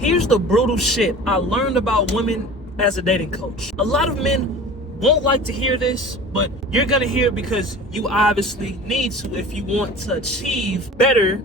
Here's the brutal shit I learned about women as a dating coach. A lot of men won't like to hear this, but you're gonna hear it because you obviously need to if you want to achieve better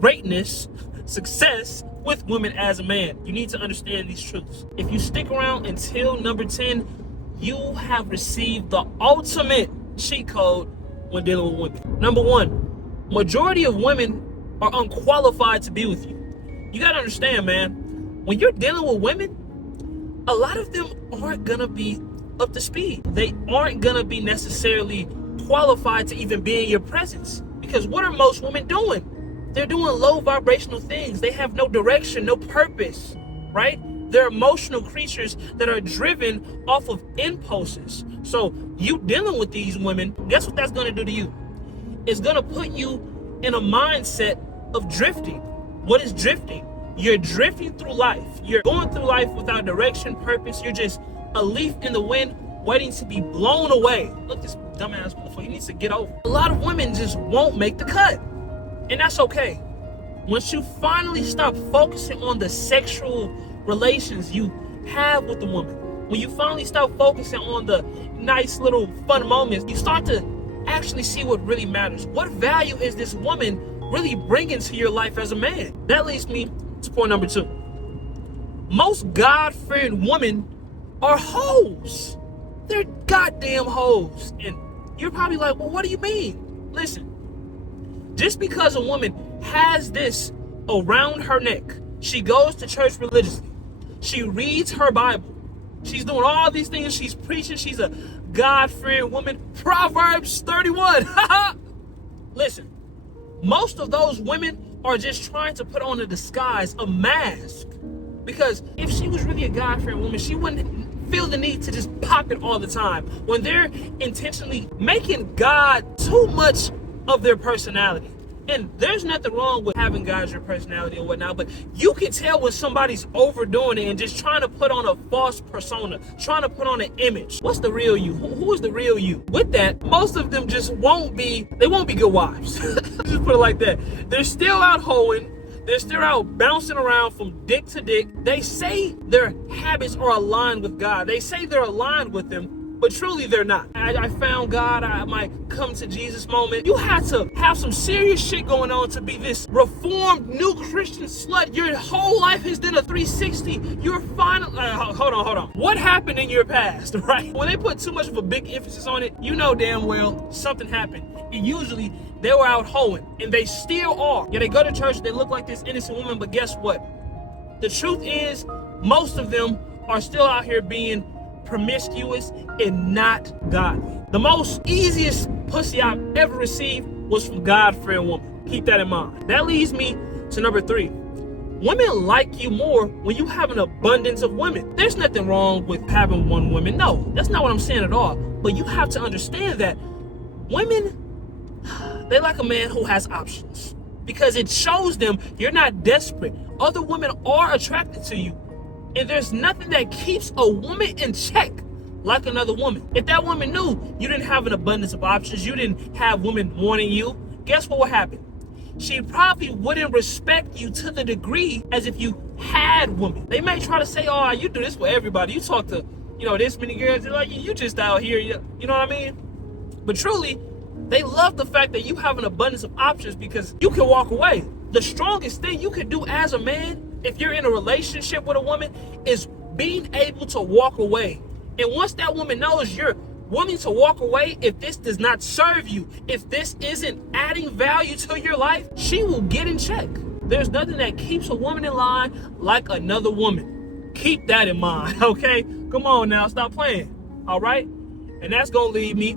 greatness, success with women as a man. You need to understand these truths. If you stick around until number 10, you have received the ultimate cheat code when dealing with women. Number 1, majority of women are unqualified to be with you. You gotta understand, man, when you're dealing with women, a lot of them aren't gonna be up to speed. They aren't gonna be necessarily qualified to even be in your presence. Because what are most women doing? They're doing low vibrational things. They have no direction, no purpose, right? They're emotional creatures that are driven off of impulses. So you dealing with these women, guess what that's gonna do to you? It's gonna put you in a mindset of drifting. What is drifting? You're drifting through life. You're going through life without direction, purpose. You're just a leaf in the wind waiting to be blown away. Look, this dumbass motherfucker, he needs to get over. A lot of women just won't make the cut. And that's okay. Once you finally stop focusing on the sexual relations you have with the woman, when you finally stop focusing on the nice little fun moments, you start to actually see what really matters. What value is this woman really bringing to your life as a man? That leads me to point number 2. Most God-fearing women are hoes. They're goddamn hoes. And you're probably like, well, what do you mean? Listen, just because a woman has this around her neck, she goes to church religiously, she reads her Bible, she's doing all these things, she's preaching, she's a God-fearing woman. Proverbs 31. Listen, most of those women are just trying to put on a disguise, a mask. Because if she was really a God-fearing woman, she wouldn't feel the need to just pop it all the time. When they're intentionally making God too much of their personality. And there's nothing wrong with having God as your personality or whatnot, but you can tell when somebody's overdoing it and just trying to put on a false persona, trying to put on an image. What's the real you? Who is the real you? With that, most of them just won't be good wives. Just put it like that. They're still out hoeing. They're still out bouncing around from dick to dick. They say their habits are aligned with God. They say they're aligned with Him, but truly they're not. I found God, I might come to Jesus moment. You have to have some serious shit going on to be this reformed new Christian slut. Your whole life has done a 360. You're finally, hold on. What happened in your past, right? When they put too much of a big emphasis on it, you know damn well something happened. And usually they were out hoeing, and they still are. Yeah, they go to church, they look like this innocent woman, but guess what? The truth is, most of them are still out here being promiscuous and not godly. The most easiest pussy I've ever received was from God-fearing woman. Keep that in mind. That leads me to number 3. Women like you more when you have an abundance of women. There's nothing wrong with having one woman. No, that's not what I'm saying at all. But you have to understand that women, they like a man who has options, because it shows them you're not desperate. Other women are attracted to you. And there's nothing that keeps a woman in check like another woman. If that woman knew you didn't have an abundance of options, you didn't have women wanting you, guess what would happen? She probably wouldn't respect you to the degree as if you had women. They may try to say, oh, you do this for everybody. You talk to, this many girls, they're like, you just out here, you know what I mean? But truly, they love the fact that you have an abundance of options because you can walk away. The strongest thing you can do as a man, if you're in a relationship with a woman, is being able to walk away. And once that woman knows you're willing to walk away, if this does not serve you, if this isn't adding value to your life, she will get in check. There's nothing that keeps a woman in line like another woman. Keep that in mind, okay? Come on now, stop playing, all right? And that's gonna lead me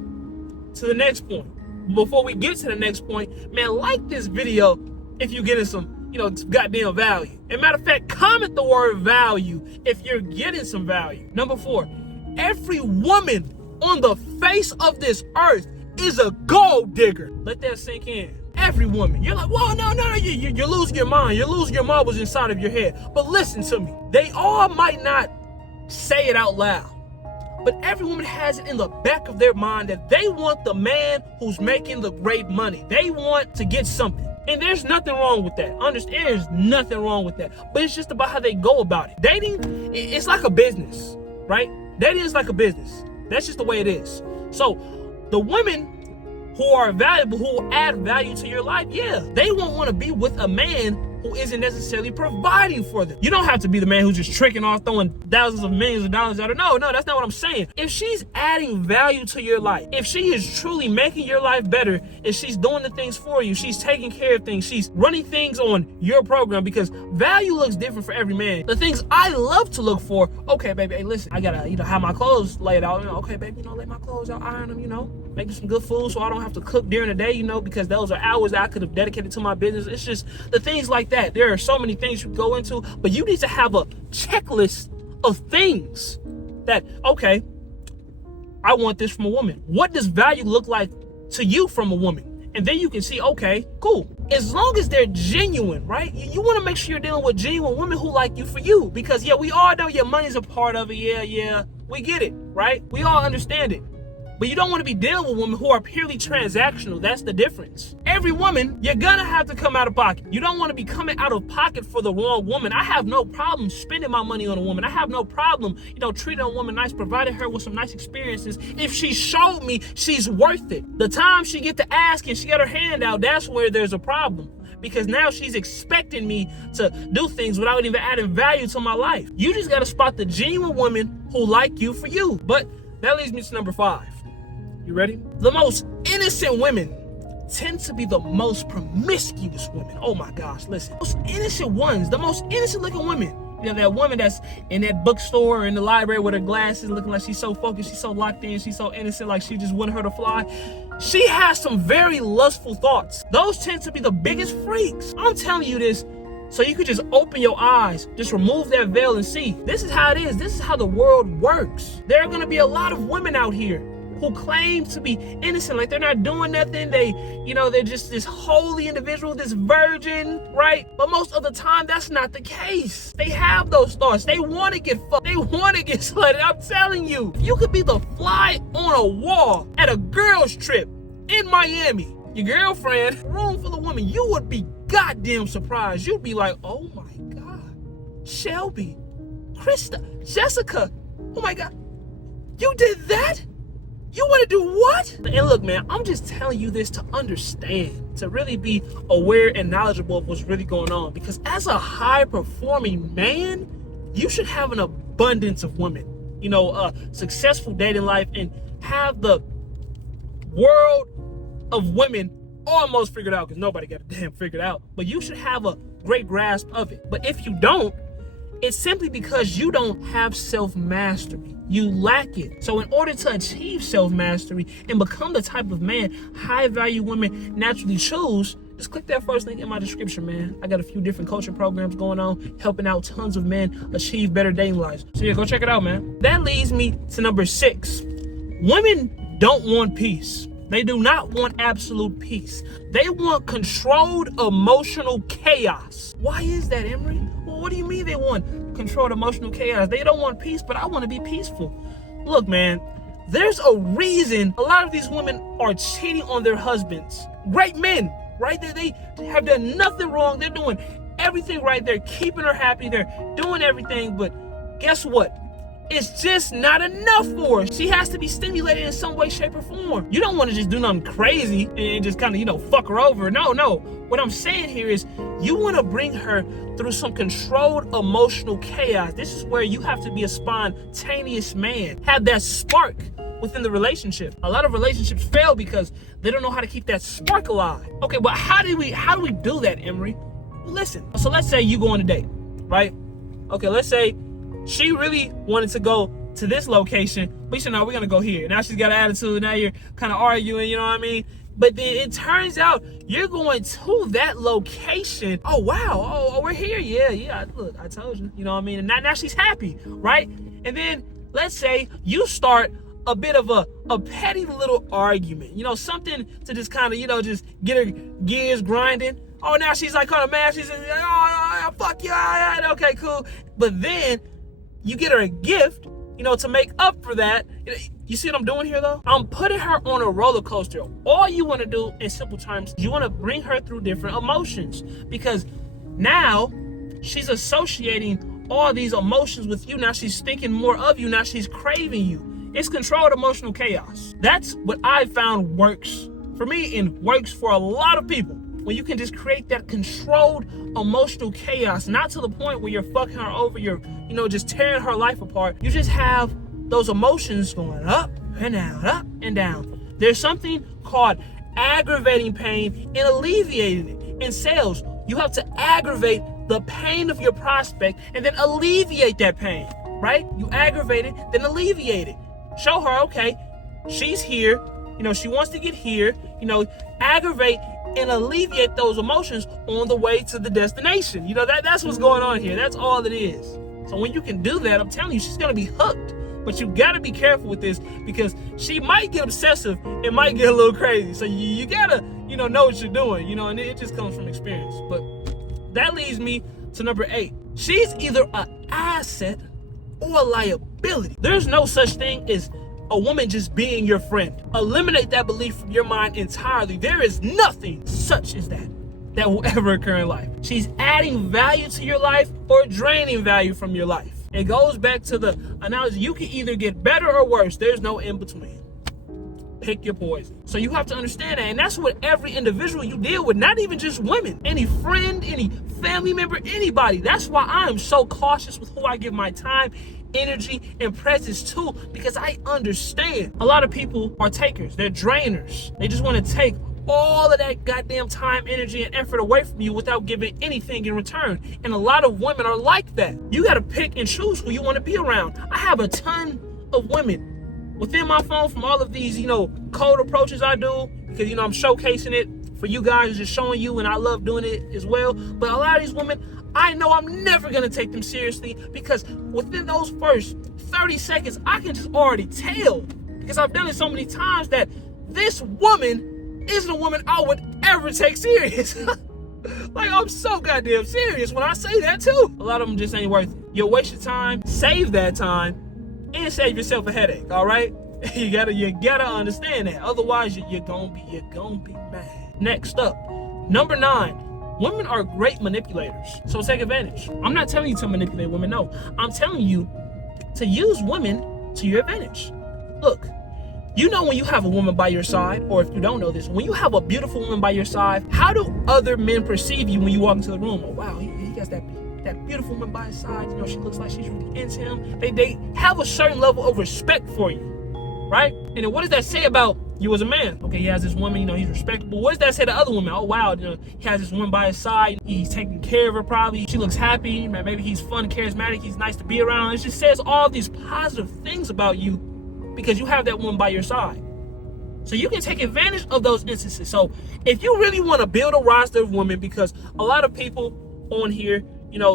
to the next point. Before we get to the next point, man, like this video if you're getting some goddamn value. And matter of fact, comment the word value if you're getting some value. Number 4, every woman on the face of this earth is a gold digger. Let that sink in. Every woman. You're like, whoa, no, you're losing your mind. You're losing your marbles inside of your head. But listen to me. They all might not say it out loud, but every woman has it in the back of their mind that they want the man who's making the great money. They want to get something. And there's nothing wrong with that. Understand, there's nothing wrong with that. But it's just about how they go about it. Dating, it's like a business, right? Dating is like a business. That's just the way it is. So the women who are valuable, who add value to your life, yeah, they won't want to be with a man who isn't necessarily providing for them. You don't have to be the man who's just tricking off, throwing thousands of millions of dollars at her. No, that's not what I'm saying. If she's adding value to your life, if she is truly making your life better, if she's doing the things for you, she's taking care of things, she's running things on your program, because value looks different for every man. The things I love to look for, okay, baby, hey, listen, I gotta, have my clothes laid out. Okay, baby, lay my clothes out, iron them, making some good food so I don't have to cook during the day, because those are hours that I could have dedicated to my business. It's just the things like that. There are so many things you go into, but you need to have a checklist of things that, okay, I want this from a woman. What does value look like to you from a woman? And then you can see, okay, cool. As long as they're genuine, right? You want to make sure you're dealing with genuine women who like you for you. Because, yeah, we all know your money's a part of it. Yeah, we get it, right? We all understand it. But you don't want to be dealing with women who are purely transactional. That's the difference. Every woman, you're going to have to come out of pocket. You don't want to be coming out of pocket for the wrong woman. I have no problem spending my money on a woman. I have no problem, treating a woman nice, providing her with some nice experiences. If she showed me she's worth it. The time she get to ask and she got her hand out, that's where there's a problem. Because now she's expecting me to do things without even adding value to my life. You just got to spot the genuine women who like you for you. But that leads me to number 5. You ready? The most innocent women tend to be the most promiscuous women. Oh my gosh, listen. Most innocent ones, the most innocent looking women. That woman that's in that bookstore or in the library with her glasses looking like she's so focused, she's so locked in, she's so innocent, like she just wanted her to fly. She has some very lustful thoughts. Those tend to be the biggest freaks. I'm telling you this so you could just open your eyes, just remove that veil and see. This is how it is. This is how the world works. There are going to be a lot of women out here who claim to be innocent, like they're not doing nothing. They're just this holy individual, this virgin, right? But most of the time, that's not the case. They have those thoughts. They want to get fucked. They want to get slutted. I'm telling you, if you could be the fly on a wall at a girls' trip in Miami, your girlfriend, room full of women, you would be goddamn surprised. You'd be like, oh my God, Shelby, Krista, Jessica, oh my God, you did that? You want to do what? And look, man, I'm just telling you this to understand, to really be aware and knowledgeable of what's really going on. Because as a high-performing man, you should have an abundance of women, a successful dating life, and have the world of women almost figured out, because nobody got it damn figured out. But you should have a great grasp of it. But if you don't, it's simply because you don't have self-mastery. You lack it. So in order to achieve self-mastery and become the type of man high-value women naturally choose, just click that first link in my description, man. I got a few different coaching programs going on, helping out tons of men achieve better dating lives. So yeah, go check it out, man. That leads me to number 6. Women don't want peace. They do not want absolute peace. They want controlled emotional chaos. Why is that, Emery? Well, what do you mean they want controlled emotional chaos? They don't want peace, but I want to be peaceful. Look, man, there's a reason a lot of these women are cheating on their husbands. Great men, right? They have done nothing wrong. They're doing everything right. They're keeping her happy. They're doing everything, but guess what? It's just not enough for her. She has to be stimulated in some way, shape, or form. You don't want to just do nothing crazy and just kind of, fuck her over. No. What I'm saying here is you want to bring her through some controlled emotional chaos. This is where you have to be a spontaneous man. Have that spark within the relationship. A lot of relationships fail because they don't know how to keep that spark alive. Okay, but how do we do that, Emery? Well, listen. So let's say you go on a date, right? Okay, let's say she really wanted to go to this location, but you said, no, we're going to go here. Now she's got an attitude. Now you're kind of arguing, you know what I mean? But then it turns out you're going to that location. Oh, wow. Oh, we're here. Yeah. Look, I told you. You know what I mean? And now she's happy, right? And then let's say you start a bit of a petty little argument. Something to just kind of, just get her gears grinding. Oh, now she's like kind of mad. She's like, oh, fuck you. Okay, cool. But then you get her a gift, to make up for that. You see what I'm doing here though? I'm putting her on a roller coaster. All you want to do in simple terms, you want to bring her through different emotions, because now she's associating all these emotions with you. Now she's thinking more of you. Now she's craving you. It's controlled emotional chaos. That's what I found works for me and works for a lot of people. When you can just create that controlled emotional chaos, not to the point where you're fucking her over, you're, just tearing her life apart. You just have those emotions going up and down, up and down. There's something called aggravating pain and alleviating it. In sales, you have to aggravate the pain of your prospect and then alleviate that pain, right? You aggravate it, then alleviate it. Show her, okay, she's here, she wants to get here, aggravate and alleviate those emotions on the way to the destination. That's what's going on here. That's all it is. So when you can do that, I'm telling you, she's gonna be hooked. But you gotta be careful with this, because she might get obsessive. It might get a little crazy. So you gotta, know what you're doing, and it just comes from experience. But that leads me to number 8. She's either an asset or a liability. There's no such thing as a woman just being your friend. Eliminate that belief from your mind entirely. There is nothing such as that will ever occur in life. She's adding value to your life or draining value from your life. It goes back to the analogy, you can either get better or worse. There's no in between. Pick your poison. So you have to understand that, and that's what every individual you deal with, not even just women, any friend, any family member, anybody. That's why I am so cautious with who I give my time, energy, and presence to, because I understand a lot of people are takers. They're drainers. They just want to take all of that goddamn time, energy, and effort away from you without giving anything in return. And a lot of women are like that. You got to pick and choose who you want to be around. I have a ton of women within my phone from all of these, cold approaches I do, because, I'm showcasing it for you guys, just showing you, and I love doing it as well. But a lot of these women, I know I'm never going to take them seriously, because within those first 30 seconds, I can just already tell, because I've done it so many times, that this woman isn't a woman I would ever take serious. Like, I'm so goddamn serious when I say that too. A lot of them just ain't worth it. You'll waste your time, save that time, and save yourself a headache, all right? You gotta understand that. Otherwise, you're gonna be mad. Next up, number 9. Women are great manipulators, so take advantage. I'm not telling you to manipulate women, no. I'm telling you to use women to your advantage. Look, when you have a woman by your side, or if you don't know this, when you have a beautiful woman by your side, how do other men perceive you when you walk into the room? Oh, wow, he has that beautiful woman by his side. She looks like she's really into him. They have a certain level of respect for you, right? And then what does that say about you as a man? Okay, he has this woman, he's respectable. What does that say to other women? Oh, wow, he has this woman by his side. He's taking care of her probably. She looks happy. Maybe he's fun, charismatic. He's nice to be around. It just says all these positive things about you, because you have that woman by your side. So you can take advantage of those instances. So if you really want to build a roster of women, because a lot of people on here,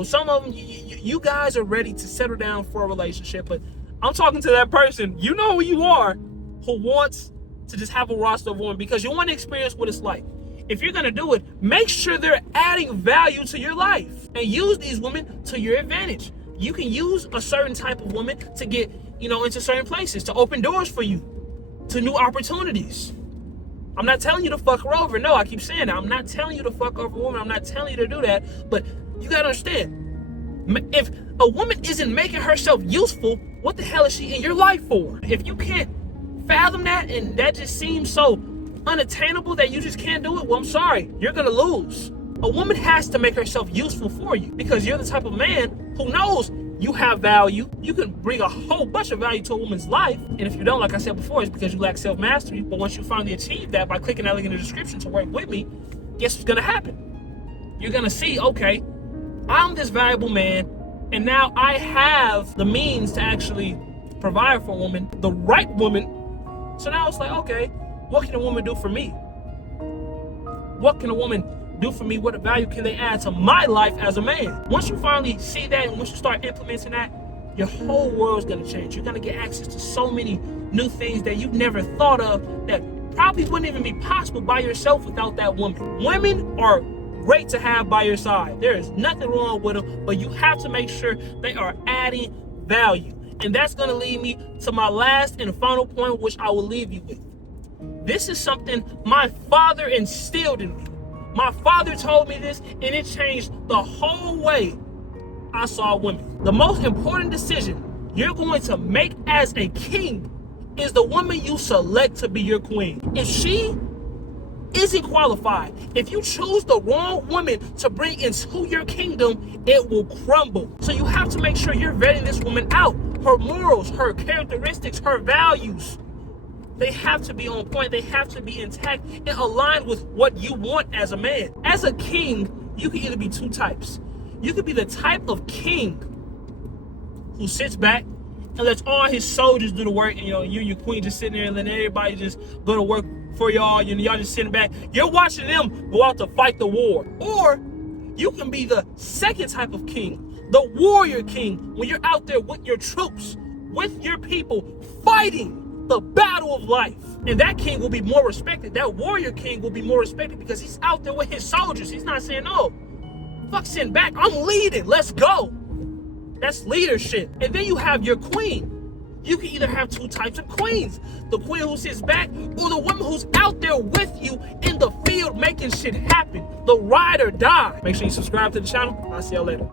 some of them, you guys are ready to settle down for a relationship, but I'm talking to that person, who you are, who wants to just have a roster of women, because you want to experience what it's like. If you're going to do it, make sure they're adding value to your life, and use these women to your advantage. You can use a certain type of woman to get into certain places, to open doors for you, to new opportunities. I'm not telling you to fuck her over. No, I keep saying that. I'm not telling you to fuck over a woman. I'm not telling you to do that. But you gotta understand, if a woman isn't making herself useful, what the hell is she in your life for? If you can't fathom that, and that just seems so unattainable that you just can't do it, well, I'm sorry, you're gonna lose. A woman has to make herself useful for you, because you're the type of man who knows you have value. You can bring a whole bunch of value to a woman's life. And if you don't, like I said before, it's because you lack self-mastery. But once you finally achieve that by clicking that link in the description to work with me, guess what's gonna happen? You're gonna see, okay, I'm this valuable man, and now I have the means to actually provide for a woman, the right woman. So now it's like, okay, what can a woman do for me? What can a woman do for me? What value can they add to my life as a man? Once you finally see that, and once you start implementing that, your whole world's gonna change. You're gonna get access to so many new things that you've never thought of, that probably wouldn't even be possible by yourself without that woman. Women are great to have by your side. There is nothing wrong with them, but you have to make sure they are adding value. And that's going to lead me to my last and final point, which I will leave you with. This is something my father instilled in me. My father told me this, and it changed the whole way I saw women. The most important decision you're going to make as a king is the woman you select to be your queen. If she isn't qualified, if you choose the wrong woman to bring into your kingdom, it will crumble. So you have to make sure you're vetting this woman out. Her morals, her characteristics, her values, they have to be on point. They have to be intact and aligned with what you want as a man. As a king, you can either be two types. You could be the type of king who sits back and lets all his soldiers do the work, and you and your queen just sitting there and letting everybody just go to work for y'all. Y'all just sitting back. You're watching them go out to fight the war. Or you can be the second type of king, the warrior king, when you're out there with your troops, with your people, fighting the battle of life. And that king will be more respected. That warrior king will be more respected because he's out there with his soldiers. He's not saying, "No, fuck sitting back. I'm leading. Let's go." That's leadership. And then you have your queen. You can either have two types of queens. The queen who sits back, or the woman who's out there with you in the field making shit happen. The ride or die. Make sure you subscribe to the channel. I'll see y'all later.